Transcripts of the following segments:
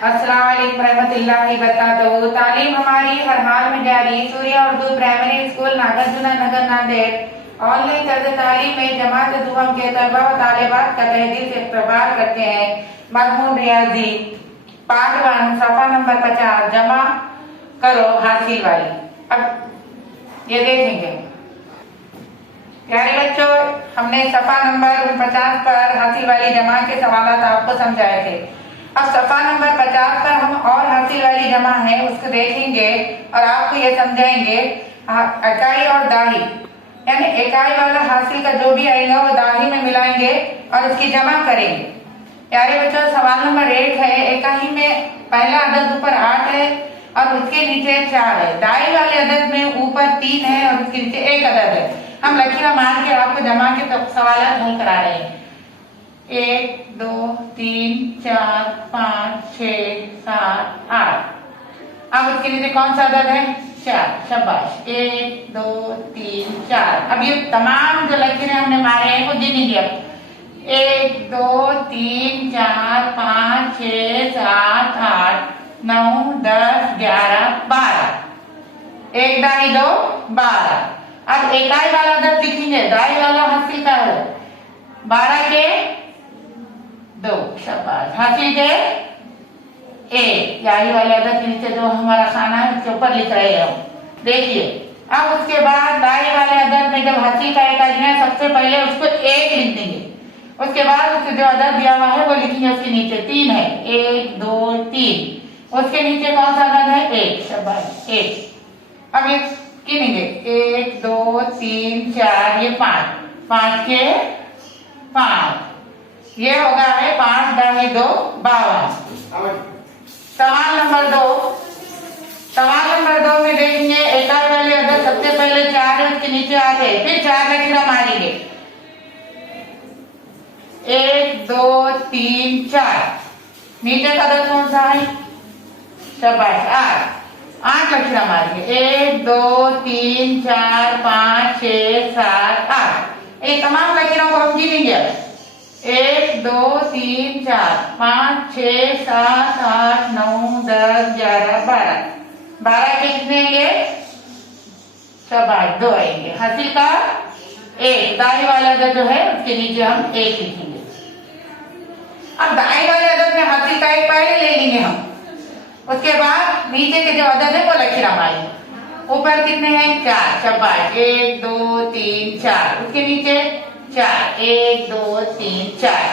अस्सलाम वालेकुम रहमतुल्लाहि वबरकातुहू। तालीम हमारी हर हाल में जारी। सूर्या उर्दू प्राइमरी स्कूल नागार्जुना नगर नांदेड़ ऑनलाइन तर्ज तालीम में जमात दुहम के तलबा व तालिबात का तहे दिल से इस्तकबाल करते हैं। मजमून रियाजी पार्ट 1 सफा नंबर 50 जमा करो हासिल वाली। अब ये देखेंगे प्यारे बच्चों, हमने सफा नंबर 50 पर हासिल वाली जमा के सवाल आपको समझाए थे। अब सफा नंबर 50 पर हम और हासिल वाली जमा है उसको देखेंगे और आपको ये समझाएंगे इकाई और दाही, यानी इकाई वाला हासिल का जो भी आएगा वो दाही में मिलाएंगे और उसकी जमा करेंगे। प्यारे बच्चों, सवाल नंबर 1 है, इकाई में पहला अदद ऊपर 8 है और उसके नीचे 4 है। दाई वाले अदद में ऊपर 3 है और उसके नीचे 1 अदद है। हम लकीर मार के आपको जमा के सवाल हल करा रहे हैं। 1 2 3 4 5 6 7 8। अब उसके नीचे कौन सा अदद है? 4। शाबाश। 1 2 3 4। अब ये तमाम जो लकीरें हमने मारे हैं वो गिनेंगे। अब 1 2 3 4 5 6 7 8 9 10 11 12। 1 दाई 2 12। अब इकाई वाला अदद लिखेंगे, दाई वाला हासिल का है 12 के 2। शाबाश। हासिल के 1। दाई वाले अदद के नीचे जो हमारा खाना है उसके ऊपर लिख रहे हैं। देखिए, अब उसके बाद दाई वाले अदद में जब हासिल का एक है सबसे पहले उसको 1 लिख देंगे। उसके बाद उसके जो अदद दिया हुआ है वो लिखेंगे। उसके नीचे 3 है, 1 2 3। उसके नीचे कौन सा अदद है? 1। शाबाश 1। अब ये गिनेंगे 1 2 3 4, ये 5 के 5। ये होगा है 5 दाई 2 52। सवाल नंबर 2। सवाल नंबर 2 में देखेंगे इकाई वाले अदद सबसे पहले 4 है, उसके नीचे 8 है, फिर 4 लकीरा मारेंगे। 1 2 3 4। नीचे का अदद कौन सा है? शाबाश 8 लकीरा मारेंगे। 1 2 3 4 5 6 7 8। ये तमाम लकीरों को हम गिनेंगे। 1 2 3 4 5 6 7 8 9 10 11 12। 12 के कितने आएंगे? शाबाश 2 आएंगे। हासिल का 1। दाई वाला अदद जो है उसके नीचे हम 1 लिखेंगे। अब दाई वाले अदद में हासिल का 1 पहले ले लेंगे हम। उसके बाद नीचे के जो अदद है वो लकीरा मारेंगे। ऊपर कितने हैं? 4। शाबाश 1 2 3 4। उसके नीचे 4। 1 2 3 4।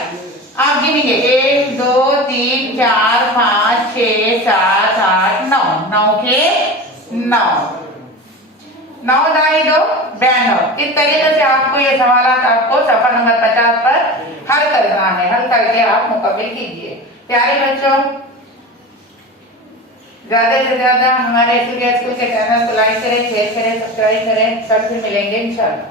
आप गिनेंगे 1 2 3 4 5 6 7 8 9। 9 के 9। 9 दाई 2 92। इस तरीके से आपको ये सवाल आपको सफा नंबर 50 पर हल करना है। हल करके आप मुकम्मल कीजिए। प्यारे बच्चों, ज्यादा से ज्यादा हमारे सूर्या स्कूल के चैनल को लाइक करें, शेयर करें, सब्सक्राइब करें। कल फिर मिलेंगे इंशाल्लाह।